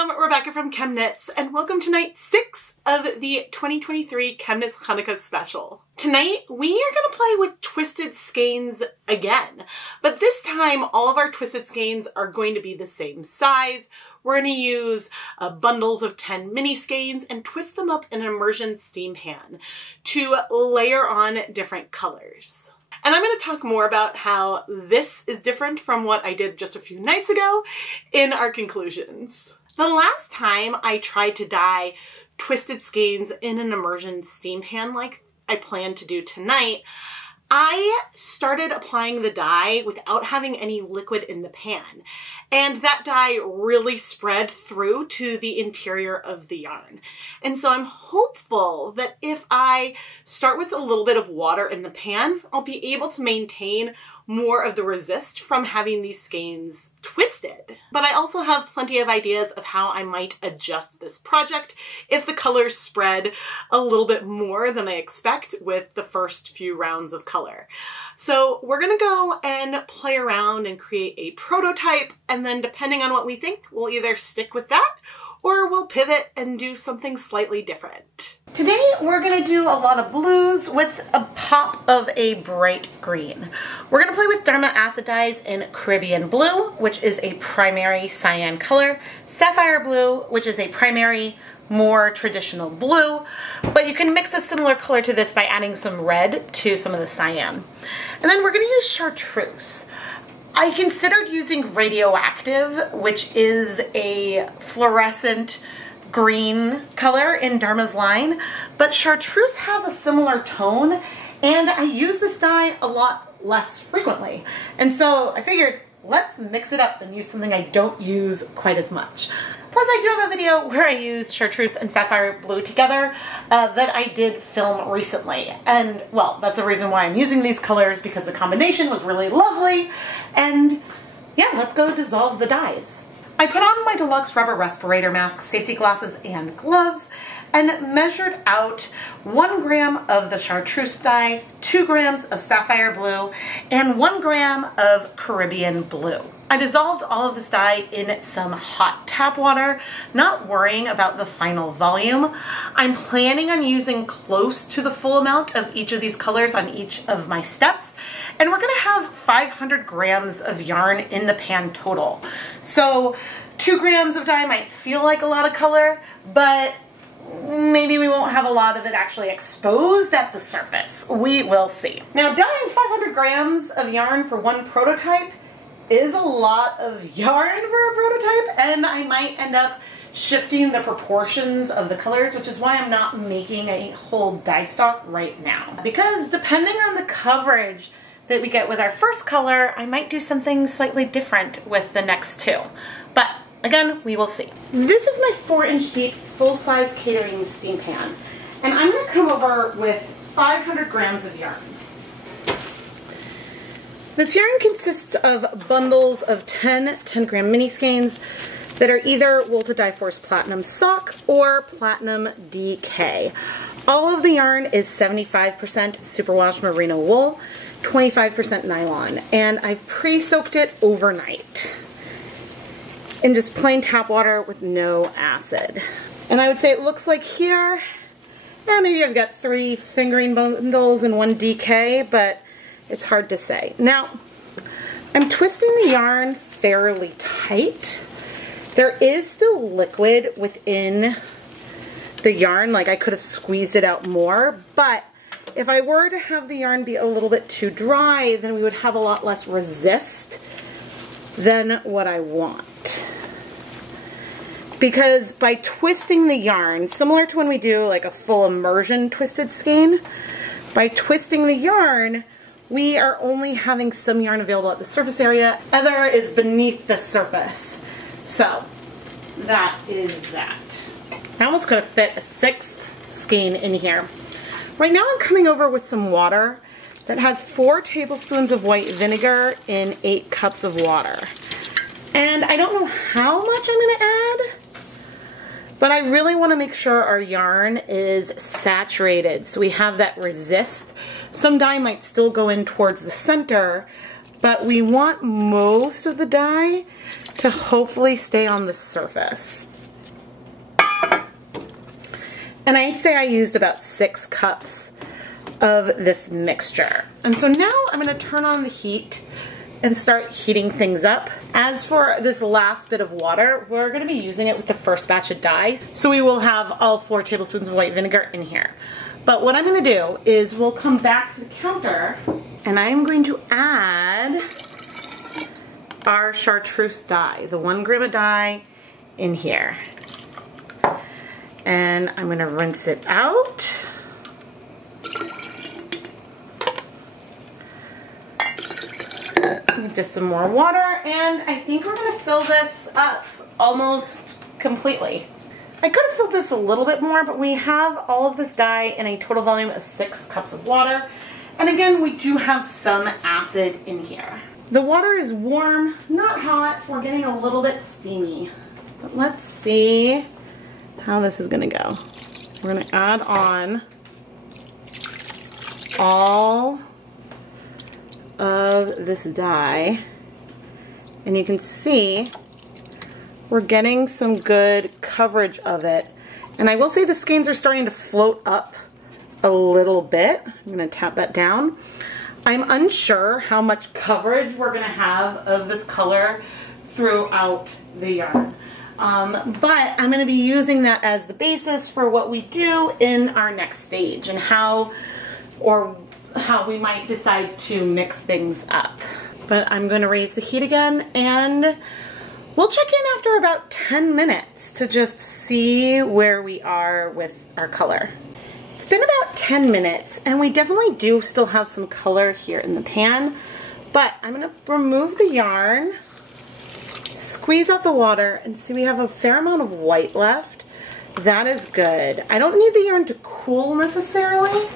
I'm Rebecca from ChemKnits, and welcome to night 6 of the 2023 ChemKnits Chanukah special. Tonight, we are going to play with twisted skeins again, but this time all of our twisted skeins are going to be the same size. We're going to use bundles of 10 mini skeins and twist them up in an immersion steam pan to layer on different colors. And I'm going to talk more about how this is different from what I did just a few nights ago in our conclusions. The last time I tried to dye twisted skeins in an immersion steam pan like I plan to do tonight, I started applying the dye without having any liquid in the pan. And that dye really spread through to the interior of the yarn. And so I'm hopeful that if I start with a little bit of water in the pan, I'll be able to maintain more of the resist from having these skeins twisted. But I also have plenty of ideas of how I might adjust this project if the colors spread a little bit more than I expect with the first few rounds of color. So we're gonna go and play around and create a prototype, and then depending on what we think, we'll either stick with that or we'll pivot and do something slightly different. Today we're going to do a lot of blues with a pop of a bright green. We're going to play with Dharma acid dyes in Caribbean Blue, which is a primary cyan color, Sapphire Blue, which is a primary more traditional blue, but you can mix a similar color to this by adding some red to some of the cyan. And then we're going to use Chartreuse. I considered using Radioactive, which is a fluorescent green color in Dharma's line, but Chartreuse has a similar tone, and I use this dye a lot less frequently. And so I figured, let's mix it up and use something I don't use quite as much. Plus, I do have a video where I used Chartreuse and Sapphire Blue together that I did film recently. And, well, that's the reason why I'm using these colors, because the combination was really lovely. And, yeah, let's go dissolve the dyes. I put on my deluxe rubber respirator mask, safety glasses, and gloves, and measured out 1 gram of the Chartreuse dye, 2 grams of Sapphire Blue, and 1 gram of Caribbean Blue. I dissolved all of this dye in some hot tap water, not worrying about the final volume. I'm planning on using close to the full amount of each of these colors on each of my steps, and we're gonna have 500 grams of yarn in the pan total. So 2 grams of dye might feel like a lot of color, but maybe we won't have a lot of it actually exposed at the surface. We will see. Now, dyeing 500 grams of yarn for one prototype is a lot of yarn for a prototype, and I might end up shifting the proportions of the colors, which is why I'm not making a whole dye stock right now. Because depending on the coverage that we get with our first color, I might do something slightly different with the next two. But again, we will see. This is my 4-inch deep full-size catering steam pan, and I'm going to come over with 500 grams of yarn. This yarn consists of bundles of 10-gram mini skeins that are either Wool to Dye Force Platinum Sock or Platinum DK. All of the yarn is 75% superwash merino wool, 25% nylon, and I've pre-soaked it overnight in just plain tap water with no acid. And I would say it looks like here, maybe I've got 3 fingering bundles and 1 DK, but it's hard to say. Now, I'm twisting the yarn fairly tight. There is still liquid within the yarn, like I could have squeezed it out more, but if I were to have the yarn be a little bit too dry, then we would have a lot less resist than what I want. Because by twisting the yarn, similar to when we do like a full immersion twisted skein, by twisting the yarn, we are only having some yarn available at the surface area. Other is beneath the surface. So that is that. I almost could have fit a 6th skein in here. Right now I'm coming over with some water that has 4 tablespoons of white vinegar in 8 cups of water. And I don't know how much I'm going to add, but I really want to make sure our yarn is saturated so we have that resist. Some dye might still go in towards the center, but we want most of the dye to hopefully stay on the surface. And I'd say I used about 6 cups of this mixture. And so now I'm gonna turn on the heat and start heating things up. As for this last bit of water, we're gonna be using it with the first batch of dyes. So we will have all 4 tablespoons of white vinegar in here. But what I'm gonna do is we'll come back to the counter and I'm going to add our Chartreuse dye, the 1 gram of dye in here. And I'm gonna rinse it out. Just some more water, and I think we're gonna fill this up almost completely. I could have filled this a little bit more, but we have all of this dye in a total volume of 6 cups of water. And again, we do have some acid in here. The water is warm, not hot. We're getting a little bit steamy. But let's see how this is gonna go. We're gonna add on all of this dye, and you can see we're getting some good coverage of it. And I will say the skeins are starting to float up a little bit. I'm gonna tap that down. I'm unsure how much coverage we're gonna have of this color throughout the yarn. But I'm gonna be using that as the basis for what we do in our next stage and how we might decide to mix things up. But I'm gonna raise the heat again and we'll check in after about 10 minutes to just see where we are with our color. It's been about 10 minutes and we definitely do still have some color here in the pan, but I'm gonna remove the yarn, squeeze out the water, and see we have a fair amount of white left. That is good. I don't need the yarn to cool necessarily.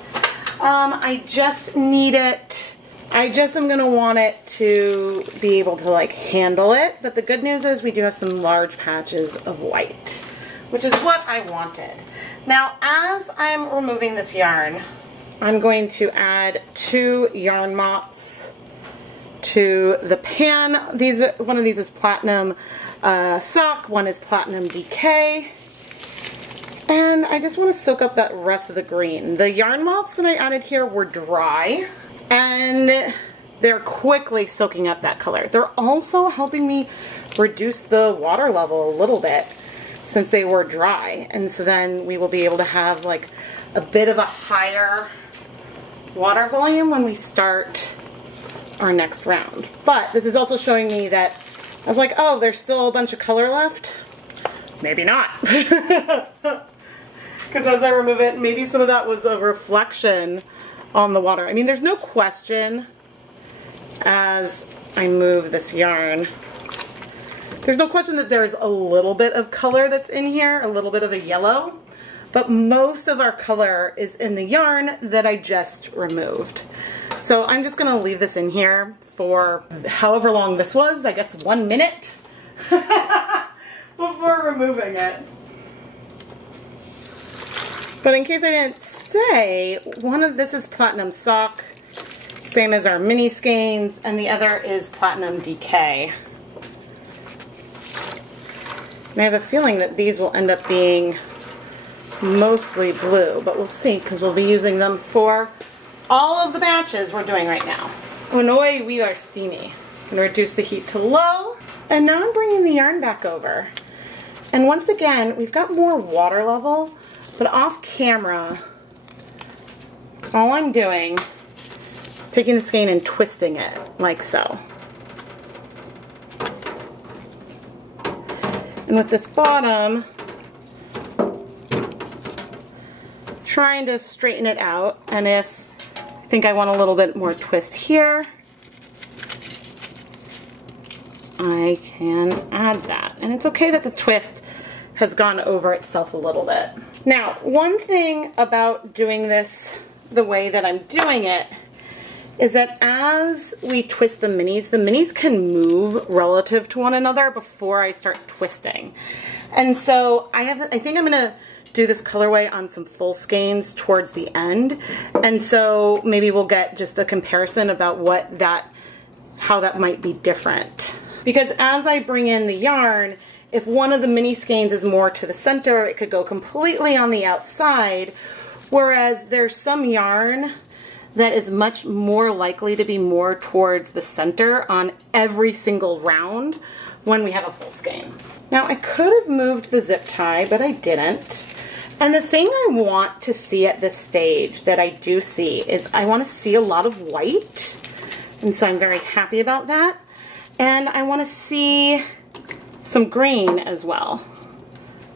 I just need it, I just am gonna want it to be able to like handle it, but the good news is we do have some large patches of white, which is what I wanted. Now, as I'm removing this yarn, I'm going to add 2 yarn mops to the pan. One of these is Platinum Sock, one is Platinum DK. And I just want to soak up that rest of the green. The yarn mops that I added here were dry, and they're quickly soaking up that color. They're also helping me reduce the water level a little bit since they were dry. And so then we will be able to have like a bit of a higher water volume when we start our next round. But this is also showing me that I was like, oh, there's still a bunch of color left. Maybe not. Because as I remove it, maybe some of that was a reflection on the water. I mean, there's no question as I move this yarn, there's no question that there's a little bit of color that's in here, a little bit of a yellow, but most of our color is in the yarn that I just removed. So I'm just gonna leave this in here for however long this was, I guess 1 minute before removing it. But in case I didn't say, this is Platinum Sock, same as our mini skeins, and the other is Platinum DK. And I have a feeling that these will end up being mostly blue, but we'll see because we'll be using them for all of the batches we're doing right now. Oh no, we are steamy. I'm gonna reduce the heat to low, and now I'm bringing the yarn back over. And once again, we've got more water level, but off camera, all I'm doing is taking the skein and twisting it, like so. And with this bottom, trying to straighten it out, and if I think I want a little bit more twist here, I can add that. And it's okay that the twist has gone over itself a little bit. Now, one thing about doing this the way that I'm doing it is that as we twist the minis can move relative to one another before I start twisting. And so I think I'm gonna do this colorway on some full skeins towards the end. And so maybe we'll get just a comparison about how that might be different. Because as I bring in the yarn, if one of the mini skeins is more to the center, it could go completely on the outside, whereas there's some yarn that is much more likely to be more towards the center on every single round when we have a full skein. Now I could have moved the zip tie, but I didn't. And the thing I want to see at this stage that I do see is I want to see a lot of white. And so I'm very happy about that. And I want to see some green as well.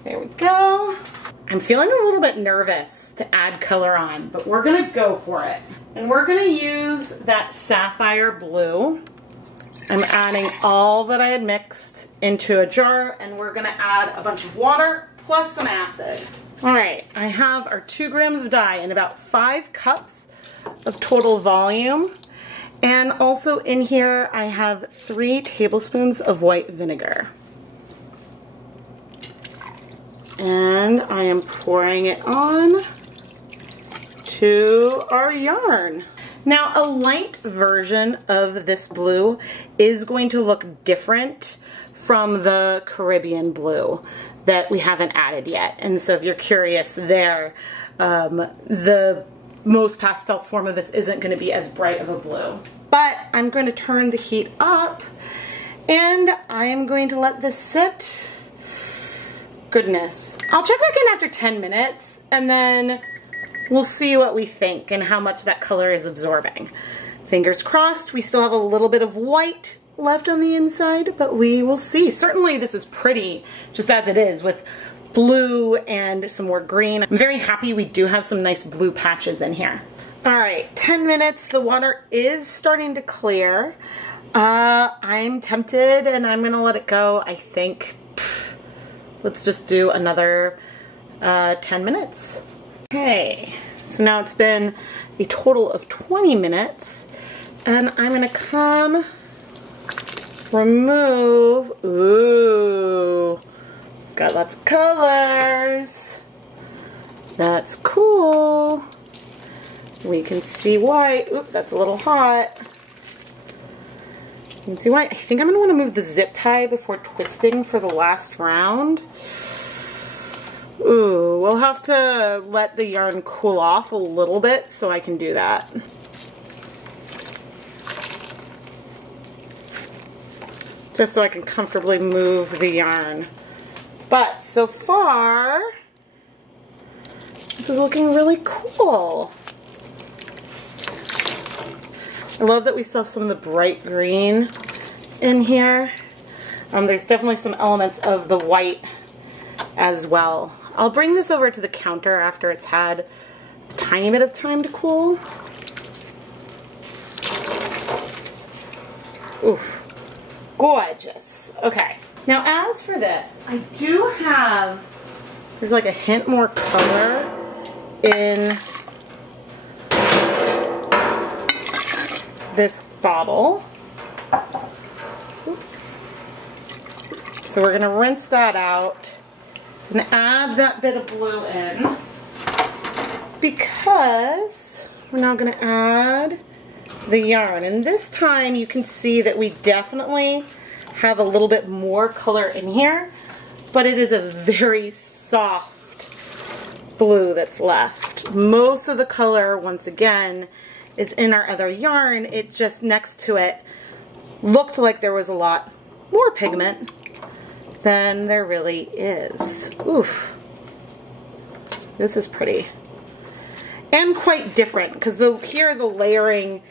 There we go. I'm feeling a little bit nervous to add color on, but we're gonna go for it. And we're gonna use that Sapphire Blue. I'm adding all that I had mixed into a jar, and we're gonna add a bunch of water plus some acid. All right, I have our 2 grams of dye and about 5 cups of total volume. And also in here, I have 3 tablespoons of white vinegar. And I am pouring it on to our yarn. Now, a light version of this blue is going to look different from the Caribbean blue that we haven't added yet. And so if you're curious there, the most pastel form of this isn't going to be as bright of a blue. But I'm going to turn the heat up and I am going to let this sit. Goodness. I'll check back in after 10 minutes and then we'll see what we think and how much that color is absorbing. Fingers crossed, we still have a little bit of white left on the inside, but we will see. Certainly this is pretty just as it is with blue and some more green. I'm very happy we do have some nice blue patches in here. All right, 10 minutes, the water is starting to clear. I'm tempted and I'm gonna let it go, I think. Let's just do another 10 minutes. Okay, so now it's been a total of 20 minutes and I'm gonna come remove, ooh, got lots of colors. That's cool. We can see white. Oop, that's a little hot. You can see white. I think I'm gonna wanna move the zip tie before twisting for the last round. Ooh, we'll have to let the yarn cool off a little bit so I can do that. Just so I can comfortably move the yarn. But so far, this is looking really cool. I love that we still have some of the bright green in here. There's definitely some elements of the white as well. I'll bring this over to the counter after it's had a tiny bit of time to cool. Oof, gorgeous. Okay, now as for this, I do have, there's like a hint more color in this bottle. So we're gonna rinse that out and add that bit of blue in because we're now gonna add the yarn. And this time you can see that we definitely have a little bit more color in here, but it is a very soft blue that's left. Most of the color, once again, is in our other yarn. It just next to it looked like there was a lot more pigment than there really is. Oof. This is pretty. And quite different because here the layering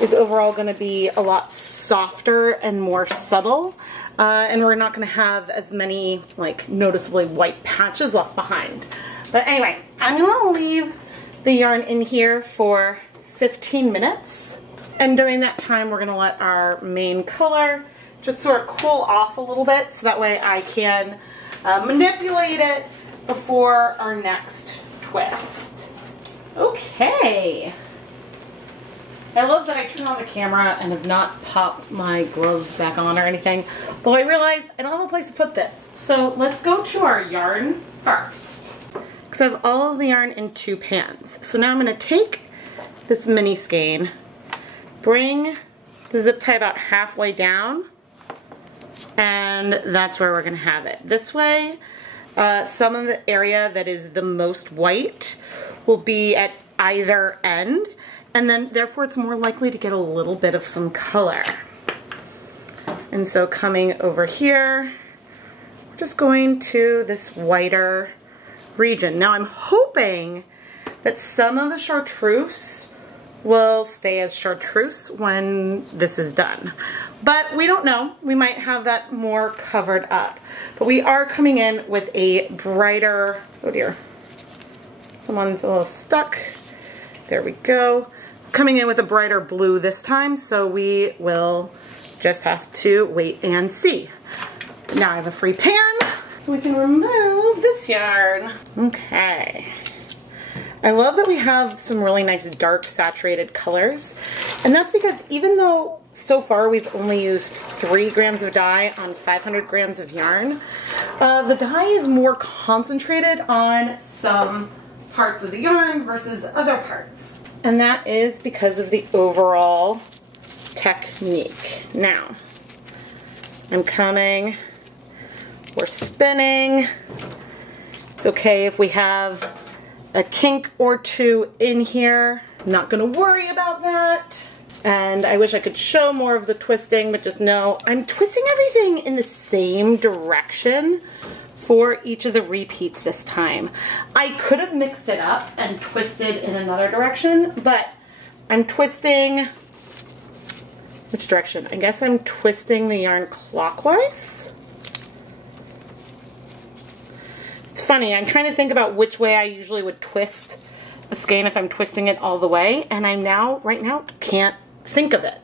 is overall going to be a lot softer and more subtle. And we're not going to have as many like noticeably white patches left behind. But anyway, I'm going to leave the yarn in here for 15 minutes. And during that time, we're going to let our main color just sort of cool off a little bit so that way I can manipulate it before our next twist. Okay. I love that I turned on the camera and have not popped my gloves back on or anything, but I realized I don't have a place to put this. So let's go to our yarn first. Because I have all of the yarn in 2 pans. So now I'm going to take this mini skein, bring the zip tie about halfway down, And that's where we're gonna have it. This way, some of the area that is the most white will be at either end, and then therefore it's more likely to get a little bit of some color. And so coming over here, we're just going to this whiter region. Now I'm hoping that some of the chartreuse will stay as chartreuse when this is done. But we don't know. We might have that more covered up. But we are coming in with a brighter, oh dear, someone's a little stuck. There we go. Coming in with a brighter blue this time, so we will just have to wait and see. Now I have a free pan, so we can remove this yarn. Okay. I love that we have some really nice dark saturated colors, and that's because even though so far we've only used 3 grams of dye on 500 grams of yarn, the dye is more concentrated on some parts of the yarn versus other parts. And that is because of the overall technique. Now, I'm coming, we're spinning. It's okay if we have a kink or two in here. I'm not gonna worry about that. And I wish I could show more of the twisting, but just know I'm twisting everything in the same direction for each of the repeats this time. I could have mixed it up and twisted in another direction, but I'm twisting, which direction? I guess I'm twisting the yarn clockwise. It's funny, I'm trying to think about which way I usually would twist a skein if I'm twisting it all the way, and I right now can't think of it.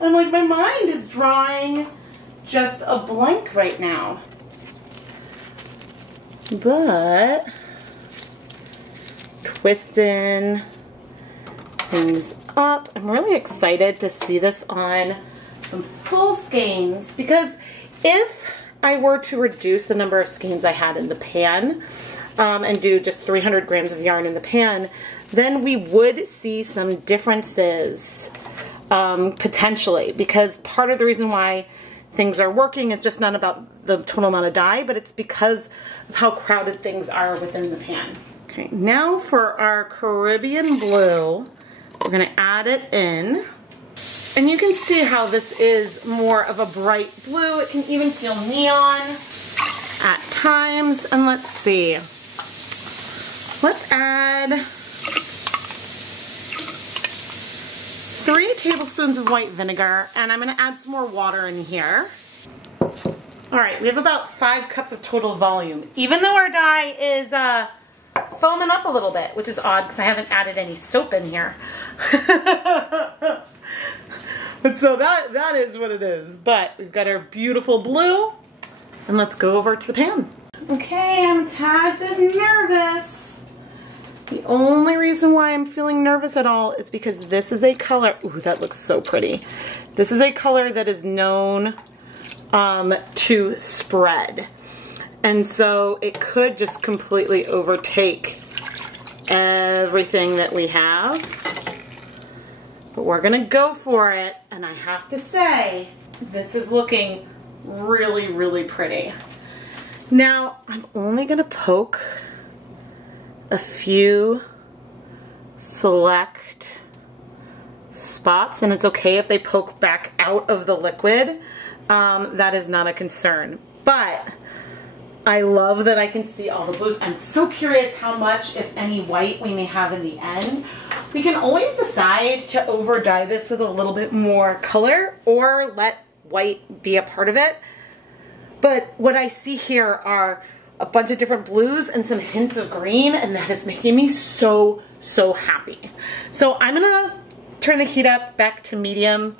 I'm like, my mind is drawing just a blank right now. But twisting things up. I'm really excited to see this on some full skeins, because if I were to reduce the number of skeins I had in the pan and do just 300 grams of yarn in the pan, then we would see some differences potentially, because part of the reason why things are working is just not about the total amount of dye, but it's because of how crowded things are within the pan. Okay, now for our Caribbean blue, we're gonna add it in. And you can see how this is more of a bright blue. It can even feel neon at times. And let's see. Let's add 3 tablespoons of white vinegar, and I'm gonna add some more water in here. All right, we have about 5 cups of total volume. Even though our dye is foaming up a little bit, which is odd because I haven't added any soap in here. But so that is what it is. But we've got our beautiful blue, and let's go over to the pan. Okay, I'm a tad bit nervous. The only reason why I'm feeling nervous at all is because this is a color, ooh, that looks so pretty. This is a color that is known to spread. And so it could just completely overtake everything that we have. But we're gonna go for it, and I have to say, this is looking really, really pretty. Now, I'm only gonna poke a few select spots, and it's okay if they poke back out of the liquid. That is not a concern. But I love that I can see all the blues. I'm so curious how much, if any, white we may have in the end. We can always decide to over dye this with a little bit more color or let white be a part of it. But what I see here are a bunch of different blues and some hints of green, and that is making me so, so happy. So I'm gonna turn the heat up back to medium,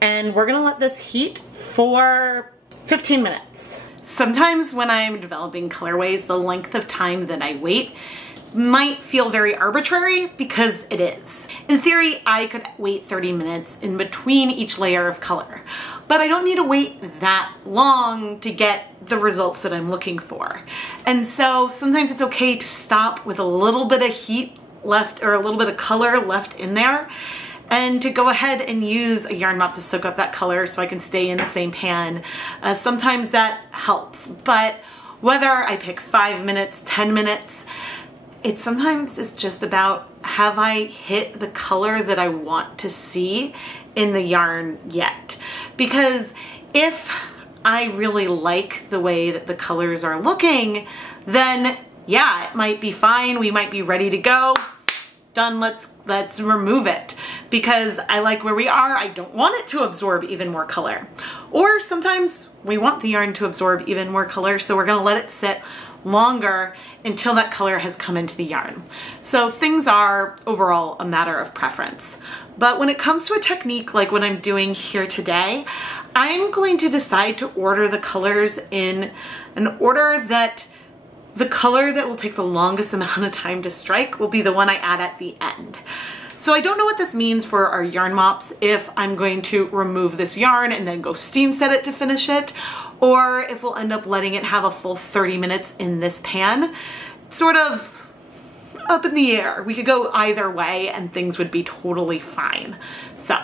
and we're gonna let this heat for 15 minutes. Sometimes when I'm developing colorways, the length of time that I wait might feel very arbitrary, because it is. In theory, I could wait 30 minutes in between each layer of color, but I don't need to wait that long to get the results that I'm looking for. And so sometimes it's okay to stop with a little bit of heat left, or a little bit of color left in there, and to go ahead and use a yarn mop to soak up that color so I can stay in the same pan. Sometimes that helps, but whether I pick 5 minutes, 10 minutes, it sometimes is just about, have I hit the color that I want to see in the yarn yet? Because if I really like the way that the colors are looking, then yeah, it might be fine. We might be ready to go. Done, let's remove it because I like where we are. I don't want it to absorb even more color. Or sometimes we want the yarn to absorb even more color, so we're gonna let it sit longer until that color has come into the yarn. So things are overall a matter of preference. But when it comes to a technique like what I'm doing here today, I'm going to decide to order the colors in an order that the color that will take the longest amount of time to strike will be the one I add at the end. So I don't know what this means for our yarn mops, if I'm going to remove this yarn and then go steam set it to finish it, or if we'll end up letting it have a full 30 minutes in this pan. Sort of up in the air. We could go either way and things would be totally fine. So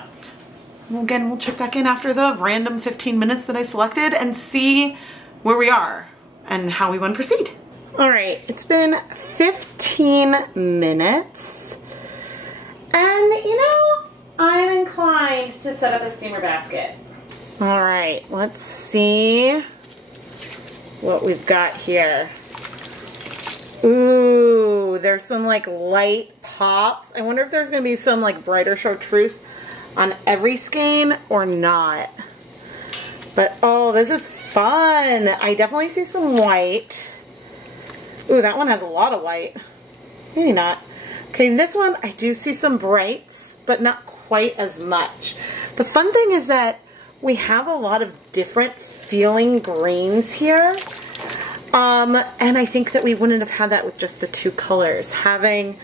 again, we'll check back in after the random 15 minutes that I selected and see where we are and how we want to proceed. All right, it's been 15 minutes and you know, I'm inclined to set up a steamer basket. All right, let's see what we've got here. Ooh, there's some like light pops. I wonder if there's gonna be some like brighter chartreuse on every skein or not. But oh, this is fun. I definitely see some white. Ooh, that one has a lot of white. Maybe not. Okay, this one, I do see some brights, but not quite as much. The fun thing is that we have a lot of different feeling greens here. And I think that we wouldn't have had that with just the two colors. Having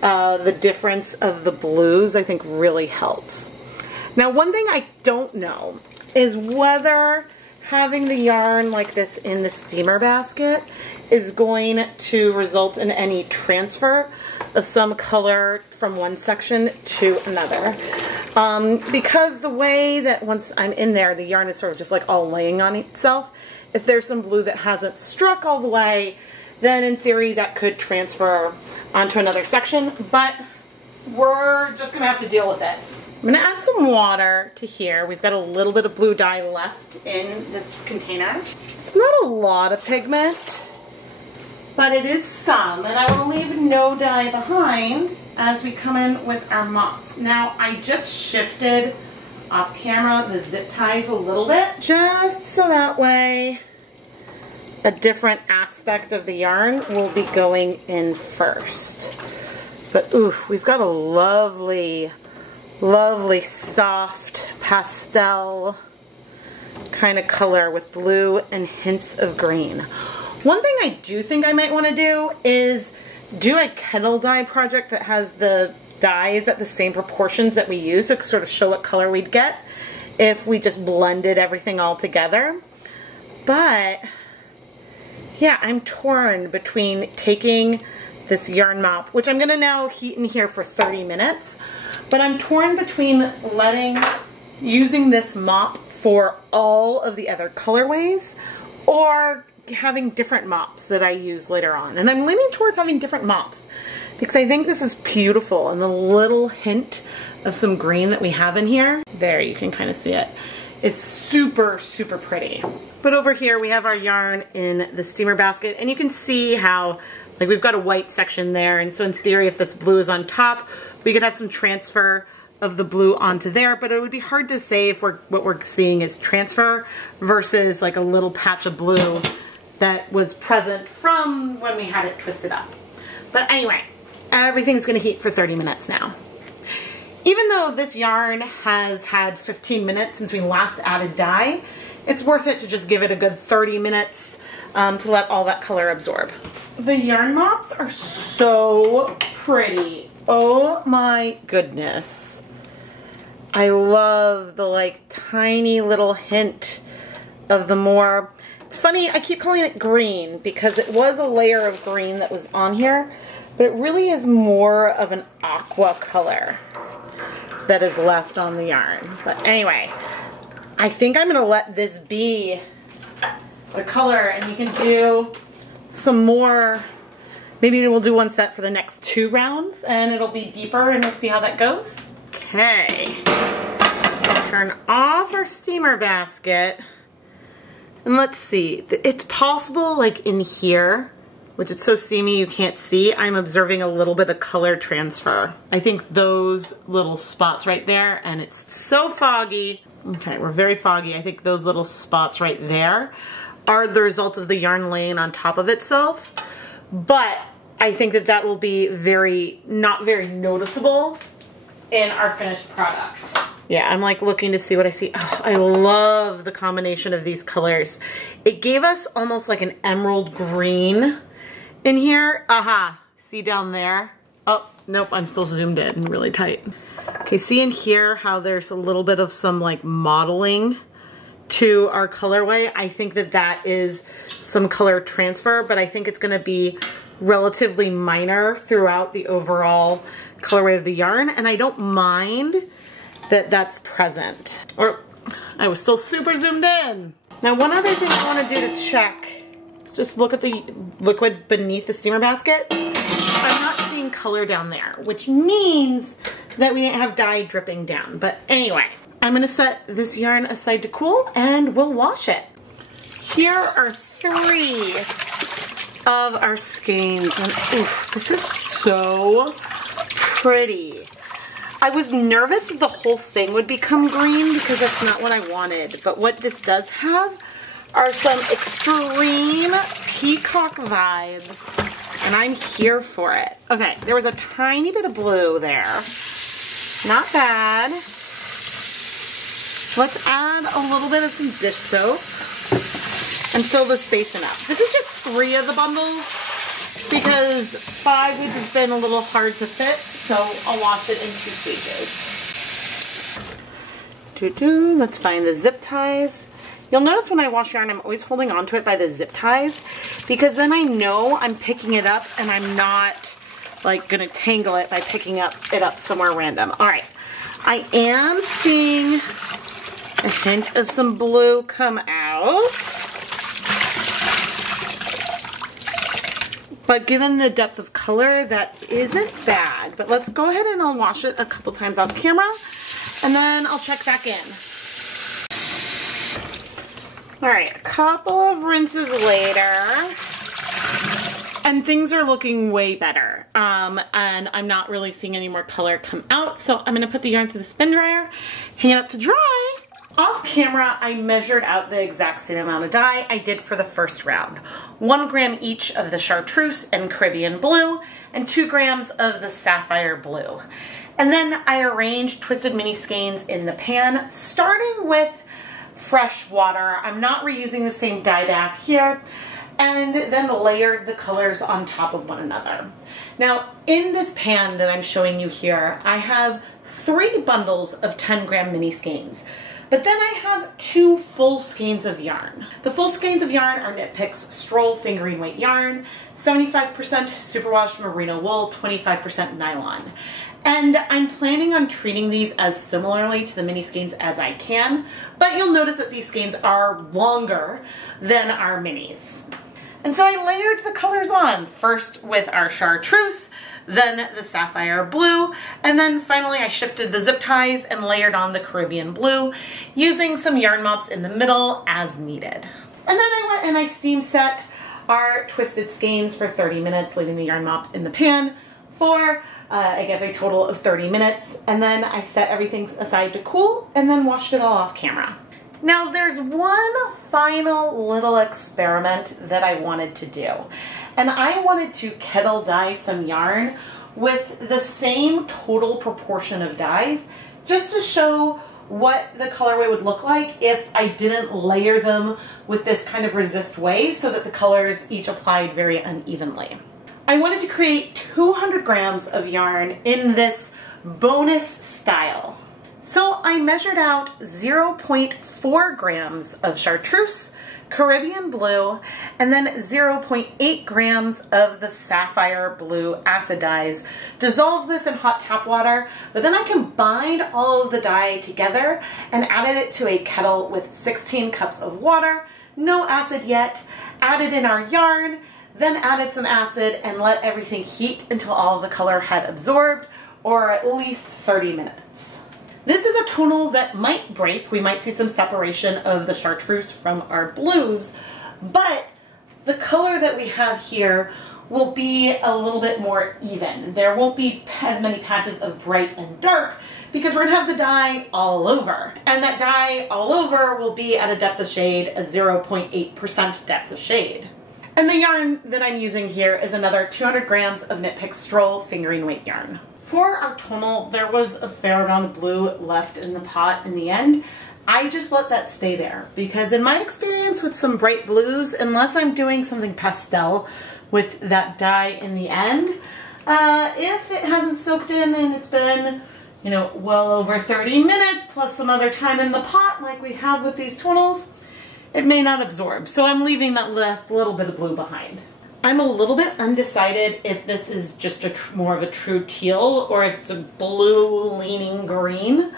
the difference of the blues, I think really helps. Now, one thing I don't know is whether having the yarn like this in the steamer basket is going to result in any transfer of some color from one section to another. Because the way that once I'm in there, the yarn is sort of just like all laying on itself. If there's some blue that hasn't struck all the way, then in theory that could transfer onto another section, but we're just gonna have to deal with it. I'm gonna add some water to here. We've got a little bit of blue dye left in this container. It's not a lot of pigment, but it is some, and I want to leave no dye behind as we come in with our mops. Now, I just shifted off camera the zip ties a little bit, just so that way a different aspect of the yarn will be going in first. But oof, we've got a lovely soft pastel kind of color with blue and hints of green. One thing I do think I might want to do is do a kettle dye project that has the dyes at the same proportions that we use to sort of show what color we'd get if we just blended everything all together. But yeah, I'm torn between taking this yarn mop, which I'm gonna now heat in here for 30 minutes, but I'm torn between using this mop for all of the other colorways or having different mops that I use later on. And I'm leaning towards having different mops because I think this is beautiful, and the little hint of some green that we have in here, there you can kind of see it, is super, super pretty. But over here we have our yarn in the steamer basket, and you can see how like we've got a white section there, and so in theory if this blue is on top, we could have some transfer of the blue onto there, but it would be hard to say if what we're seeing is transfer versus like a little patch of blue that was present from when we had it twisted up. But anyway, everything's gonna heat for 30 minutes now. Even though this yarn has had 15 minutes since we last added dye, it's worth it to just give it a good 30 minutes to let all that color absorb. The yarn mops are so pretty. Oh my goodness. I love the like tiny little hint of the more, it's funny, I keep calling it green because it was a layer of green that was on here, but it really is more of an aqua color. that is left on the yarn. But anyway, I think I'm gonna let this be the color, and you can do some more. Maybe we'll do one set for the next 2 rounds and it'll be deeper and we'll see how that goes. Okay, turn off our steamer basket. And let's see, it's possible like in here, which it's so steamy you can't see, I'm observing a little bit of color transfer. I think those little spots right there, and it's so foggy. Okay, we're very foggy. I think those little spots right there are the result of the yarn laying on top of itself. But I think that that will be not very noticeable in our finished product. Yeah, I'm like looking to see what I see. Oh, I love the combination of these colors. It gave us almost like an emerald green in here. Aha, see down there? Oh, nope, I'm still zoomed in really tight. Okay, see in here how there's a little bit of some like modeling to our colorway? I think that that is some color transfer, but I think it's gonna be relatively minor throughout the overall colorway of the yarn, and I don't mind that that's present. Or I was still super zoomed in. Now, one other thing I want to do to check is just look at the liquid beneath the steamer basket. I'm not seeing color down there, which means that we didn't have dye dripping down. But anyway, I'm gonna set this yarn aside to cool and we'll wash it. Here are 3 of our skeins, and oof, this is so pretty. I was nervous that the whole thing would become green because that's not what I wanted, but what this does have are some extreme peacock vibes, and I'm here for it. Okay, there was a tiny bit of blue there. Not bad. Let's add a little bit of some dish soap and fill this basin up. This is just 3 of the bundles because 5 would have been a little hard to fit, so I'll wash it in 2 stages. Let's find the zip ties. You'll notice when I wash yarn, I'm always holding on to it by the zip ties because then I know I'm picking it up and I'm not like gonna tangle it by picking it up somewhere random. All right, I am seeing a hint of some blue come out. But given the depth of color, that isn't bad. But let's go ahead and I'll wash it a couple times off camera and then I'll check back in. All right, a couple of rinses later and things are looking way better. And I'm not really seeing any more color come out. So I'm gonna put the yarn through the spin dryer, hang it up to dry. Off camera, I measured out the exact same amount of dye I did for the first round. 1 gram each of the Chartreuse and Caribbean Blue and 2 grams of the Sapphire Blue. And then I arranged twisted mini skeins in the pan, starting with fresh water. I'm not reusing the same dye bath here, and then layered the colors on top of one another. Now, in this pan that I'm showing you here, I have 3 bundles of 10 gram mini skeins. But then I have 2 full skeins of yarn. The full skeins of yarn are Knit Picks Stroll Fingering Weight yarn, 75% superwash merino wool, 25% nylon. And I'm planning on treating these as similarly to the mini skeins as I can, but you'll notice that these skeins are longer than our minis. And so I layered the colors on, first with our Chartreuse, then the Sapphire Blue, and then finally I shifted the zip ties and layered on the Caribbean Blue, using some yarn mops in the middle as needed. And then I went and I steam set our twisted skeins for 30 minutes, leaving the yarn mop in the pan for, I guess, a total of 30 minutes. And then I set everything aside to cool and then washed it all off camera. Now there's one final little experiment that I wanted to do. And I wanted to kettle dye some yarn with the same total proportion of dyes, just to show what the colorway would look like if I didn't layer them with this kind of resist way so that the colors each applied very unevenly. I wanted to create 200 grams of yarn in this bonus style. So I measured out 0.4 grams of Chartreuse Caribbean Blue and then 0.8 grams of the Sapphire Blue acid dyes. Dissolve this in hot tap water, but then I combined all of the dye together and added it to a kettle with 16 cups of water, no acid yet, added in our yarn, then added some acid and let everything heat until all of the color had absorbed, or at least 30 minutes. This is a tonal that might break. We might see some separation of the chartreuse from our blues, but the color that we have here will be a little bit more even. There won't be as many patches of bright and dark because we're gonna have the dye all over. And that dye all over will be at a depth of shade, a 0.8% depth of shade. And the yarn that I'm using here is another 200 grams of Knit Pick Stroll fingering weight yarn. For our tonal, there was a fair amount of blue left in the pot in the end. I just let that stay there because in my experience with some bright blues, unless I'm doing something pastel with that dye in the end, if it hasn't soaked in and it's been, you know, well over 30 minutes plus some other time in the pot like we have with these tonals, it may not absorb. So I'm leaving that last little bit of blue behind. I'm a little bit undecided if this is just more of a true teal or if it's a blue leaning green,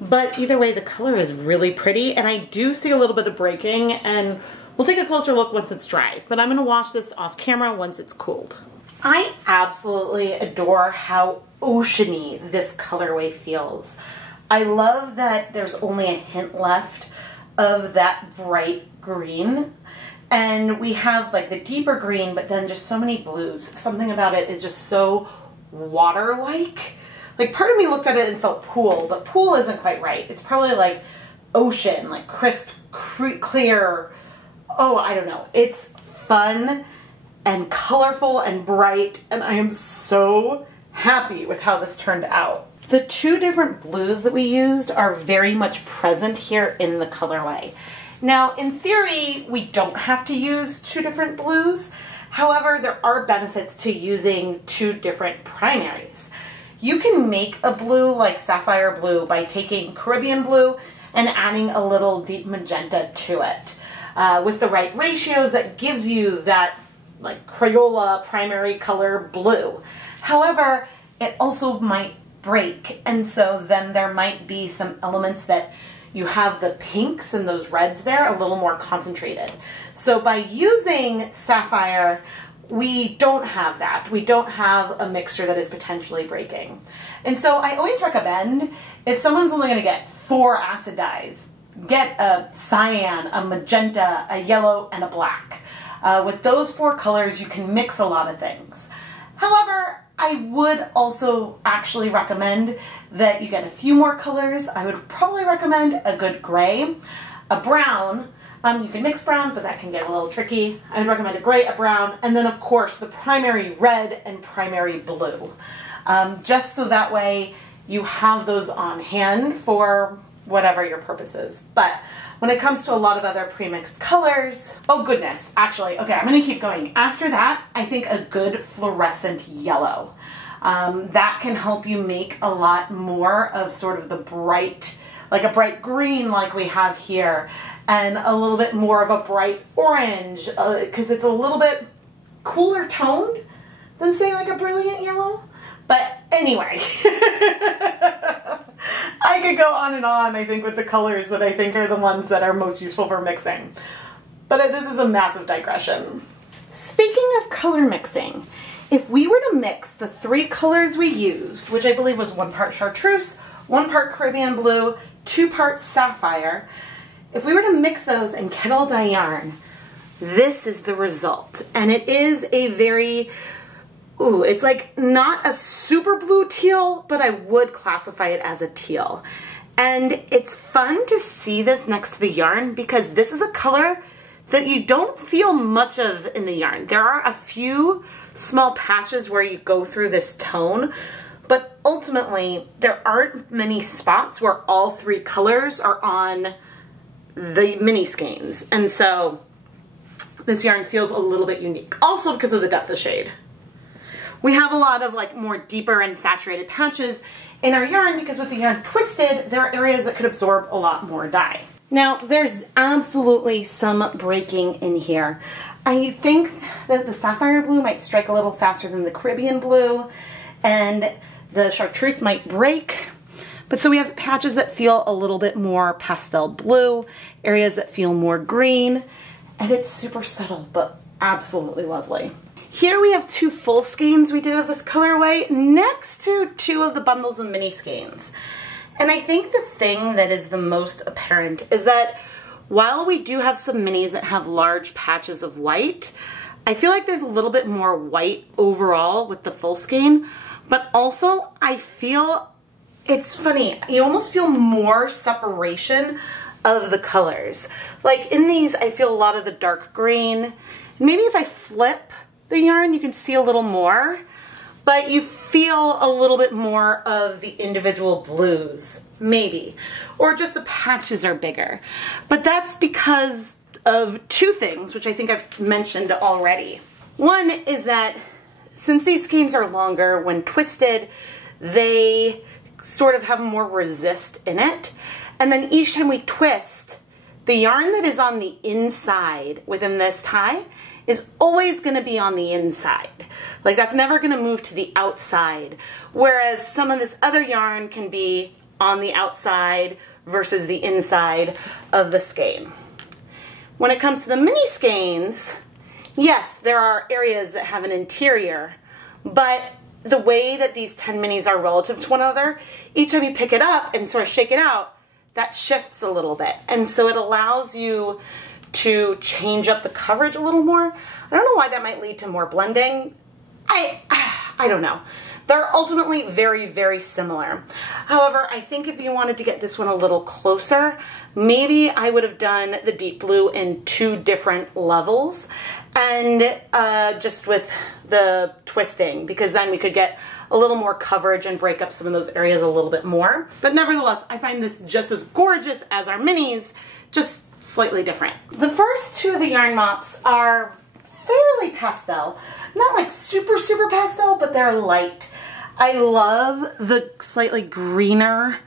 but either way the color is really pretty and I do see a little bit of breaking, and we'll take a closer look once it's dry, but I'm going to wash this off camera once it's cooled. I absolutely adore how oceany this colorway feels. I love that there's only a hint left of that bright green. And we have like the deeper green, but then just so many blues. Something about it is just so water-like. Like part of me looked at it and felt pool, but pool isn't quite right. It's probably like ocean, like crisp, clear. Oh, I don't know. It's fun and colorful and bright, and I am so happy with how this turned out. The two different blues that we used are very much present here in the colorway. Now, in theory, we don't have to use two different blues. However, there are benefits to using two different primaries. You can make a blue like Sapphire Blue by taking Caribbean Blue and adding a little deep magenta to it. With the right ratios, that gives you that like Crayola primary color blue. However, it also might break, and so then there might be some elements that you have the pinks and those reds there a little more concentrated. So by using Sapphire, we don't have that. We don't have a mixture that is potentially breaking. And so I always recommend, if someone's only gonna get 4 acid dyes, get a cyan, a magenta, a yellow, and a black. With those 4 colors, you can mix a lot of things. However, I would also actually recommend that you get a few more colors. I would probably recommend a good gray, a brown. You can mix browns, but that can get a little tricky. I would recommend a gray, a brown, and then of course the primary red and primary blue. Just so that way you have those on hand for whatever your purpose is. But when it comes to a lot of other pre-mixed colors, oh goodness, actually, okay, I'm gonna keep going. After that, I think a good fluorescent yellow. That can help you make a lot more of sort of the bright, like a bright green like we have here, and a little bit more of a bright orange, because it's a little bit cooler toned than say like a brilliant yellow. But anyway, I could go on and on, I think, with the colors that I think are the ones that are most useful for mixing. But this is a massive digression. Speaking of color mixing, if we were to mix the 3 colors we used, which I believe was 1 part chartreuse, 1 part Caribbean blue, 2 parts sapphire, if we were to mix those and kettle dye yarn, this is the result. And it is a very, ooh, it's like not a super blue teal, but I would classify it as a teal. And it's fun to see this next to the yarn because this is a color that you don't feel much of in the yarn. There are a few small patches where you go through this tone, but ultimately there aren't many spots where all 3 colors are on the mini skeins. And so this yarn feels a little bit unique. Also because of the depth of shade. We have a lot of like more deeper and saturated patches in our yarn because with the yarn twisted, there are areas that could absorb a lot more dye. Now, there's absolutely some breaking in here. I think that the Sapphire Blue might strike a little faster than the Caribbean Blue, and the Chartreuse might break. But so we have patches that feel a little bit more pastel blue, areas that feel more green, and it's super subtle, but absolutely lovely. Here we have 2 full skeins we did of this colorway next to 2 of the bundles of mini skeins. And I think the thing that is the most apparent is that while we do have some minis that have large patches of white, I feel like there's a little bit more white overall with the full skein, but also I feel, it's funny, you almost feel more separation of the colors. Like in these, I feel a lot of the dark green. Maybe if I flip the yarn, you can see a little more, but you feel a little bit more of the individual blues, maybe, or just the patches are bigger. But that's because of 2 things, which I think I've mentioned already. One is that since these skeins are longer, when twisted, they sort of have more resist in it. And then each time we twist, the yarn that is on the inside within this tie is always going to be on the inside. Like that's never going to move to the outside. Whereas some of this other yarn can be on the outside versus the inside of the skein. When it comes to the mini skeins, yes, there are areas that have an interior, but the way that these 10 minis are relative to one another, each time you pick it up and sort of shake it out, that shifts a little bit. And so it allows you to change up the coverage a little more. I don't know why that might lead to more blending. I don't know. They're ultimately very, very similar. However, I think if you wanted to get this one a little closer, maybe I would have done the deep blue in 2 different levels and just with the twisting, because then we could get a little more coverage and break up some of those areas a little bit more. But nevertheless, I find this just as gorgeous as our minis, just slightly different. The first 2 of the yarn mops are fairly pastel. Not like super, super pastel, but they're light. I love the slightly greener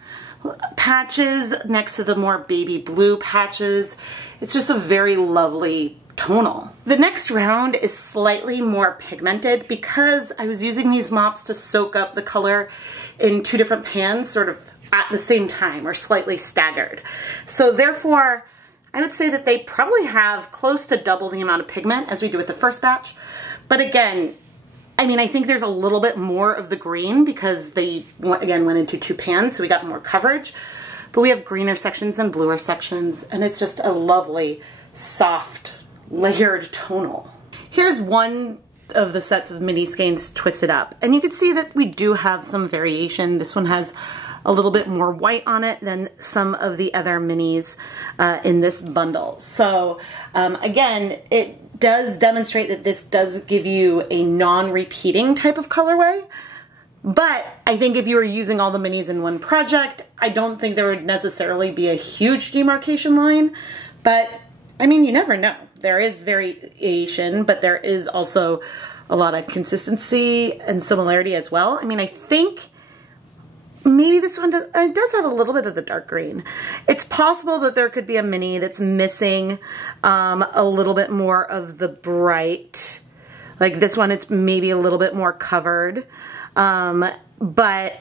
patches next to the more baby blue patches. It's just a very lovely tonal. The next round is slightly more pigmented because I was using these mops to soak up the color in 2 different pans sort of at the same time or slightly staggered. So therefore, I would say that they probably have close to double the amount of pigment as we do with the first batch. But again, I mean, I think there's a little bit more of the green because they, again, went into 2 pans, so we got more coverage. But we have greener sections and bluer sections, and it's just a lovely, soft, layered tonal. Here's one of the sets of mini skeins twisted up, and you can see that we do have some variation. This one has a little bit more white on it than some of the other minis in this bundle. So again, it does demonstrate that this does give you a non-repeating type of colorway. But I think if you were using all the minis in one project, I don't think there would necessarily be a huge demarcation line. But I mean, you never know. There is variation, but there is also a lot of consistency and similarity as well. I mean, I think maybe this one does have a little bit of the dark green. It's possible that there could be a mini that's missing a little bit more of the bright. Like this one, it's maybe a little bit more covered. But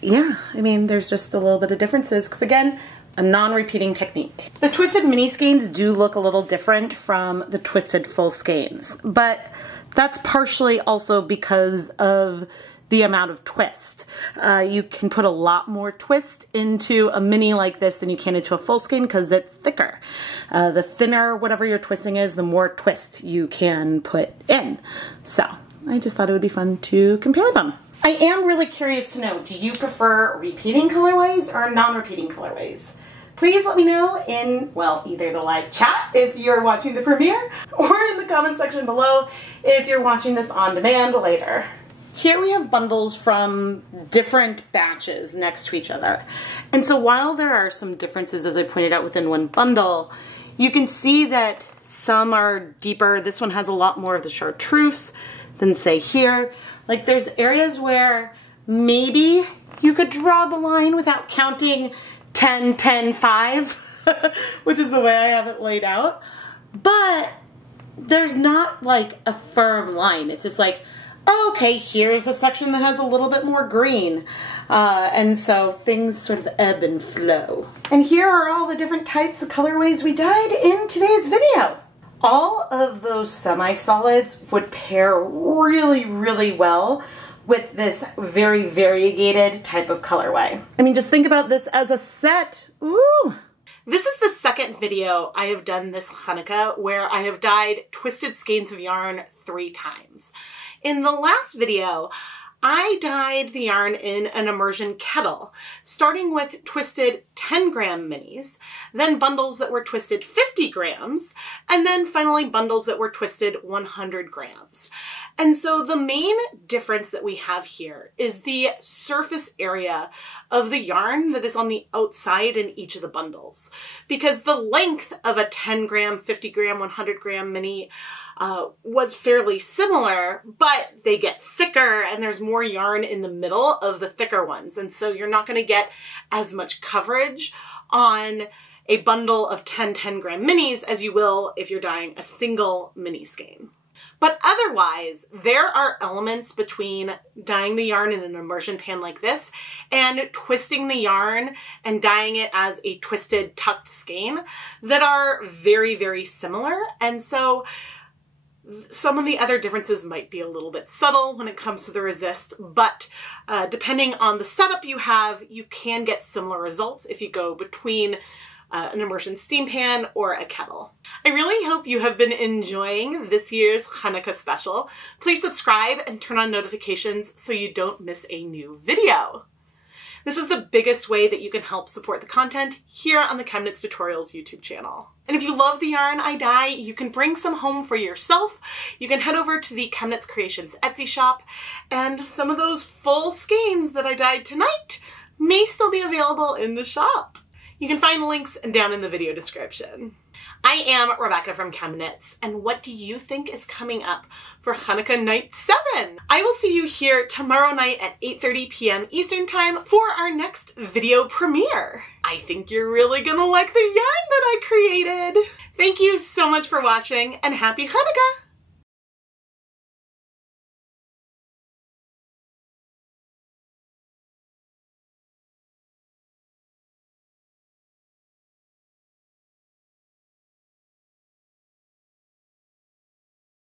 yeah, I mean, there's just a little bit of differences because again, a non-repeating technique. The twisted mini skeins do look a little different from the twisted full skeins, but that's partially also because of the amount of twist. You can put a lot more twist into a mini like this than you can into a full skein because it's thicker. The thinner whatever your twisting is, the more twist you can put in. So I just thought it would be fun to compare them. I am really curious to know, do you prefer repeating colorways or non-repeating colorways? Please let me know in, well, either the live chat if you're watching the premiere or in the comment section below if you're watching this on demand later. Here we have bundles from different batches next to each other. And so while there are some differences, as I pointed out, within one bundle, you can see that some are deeper. This one has a lot more of the chartreuse than say here. Like there's areas where maybe you could draw the line without counting 10, 10, 5. which is the way I have it laid out. But there's not like a firm line. It's just like, oh, okay, here's a section that has a little bit more green. And so things sort of ebb and flow. And here are all the different types of colorways we dyed in today's video. All of those semi-solids would pair really, really well with this very variegated type of colorway. I mean, just think about this as a set. Ooh. This is the second video I have done this Chanukah where I have dyed twisted skeins of yarn 3 times. In the last video, I dyed the yarn in an immersion kettle, starting with twisted 10-gram minis, then bundles that were twisted 50 grams, and then finally bundles that were twisted 100 grams. And so the main difference that we have here is the surface area of the yarn that is on the outside in each of the bundles. Because the length of a 10-gram, 50-gram, 100-gram mini was fairly similar, but they get thicker and there's more yarn in the middle of the thicker ones. And so you're not going to get as much coverage on a bundle of 10-gram minis as you will if you're dyeing a single mini skein. But otherwise, there are elements between dyeing the yarn in an immersion pan like this and twisting the yarn and dyeing it as a twisted tucked skein that are very, very similar. And so some of the other differences might be a little bit subtle when it comes to the resist, but depending on the setup you have, you can get similar results if you go between an immersion steam pan or a kettle. I really hope you have been enjoying this year's Chanukah special. Please subscribe and turn on notifications so you don't miss a new video. This is the biggest way that you can help support the content here on the ChemKnits Tutorials YouTube channel. And if you love the yarn I dye, you can bring some home for yourself. You can head over to the ChemKnits Creations Etsy shop, and some of those full skeins that I dyed tonight may still be available in the shop. You can find links down in the video description. I am Rebecca from ChemKnits, and what do you think is coming up for Chanukah Night 7? I will see you here tomorrow night at 8:30 p.m. Eastern Time for our next video premiere. I think you're really gonna like the yarn that I created. Thank you so much for watching, and happy Chanukah!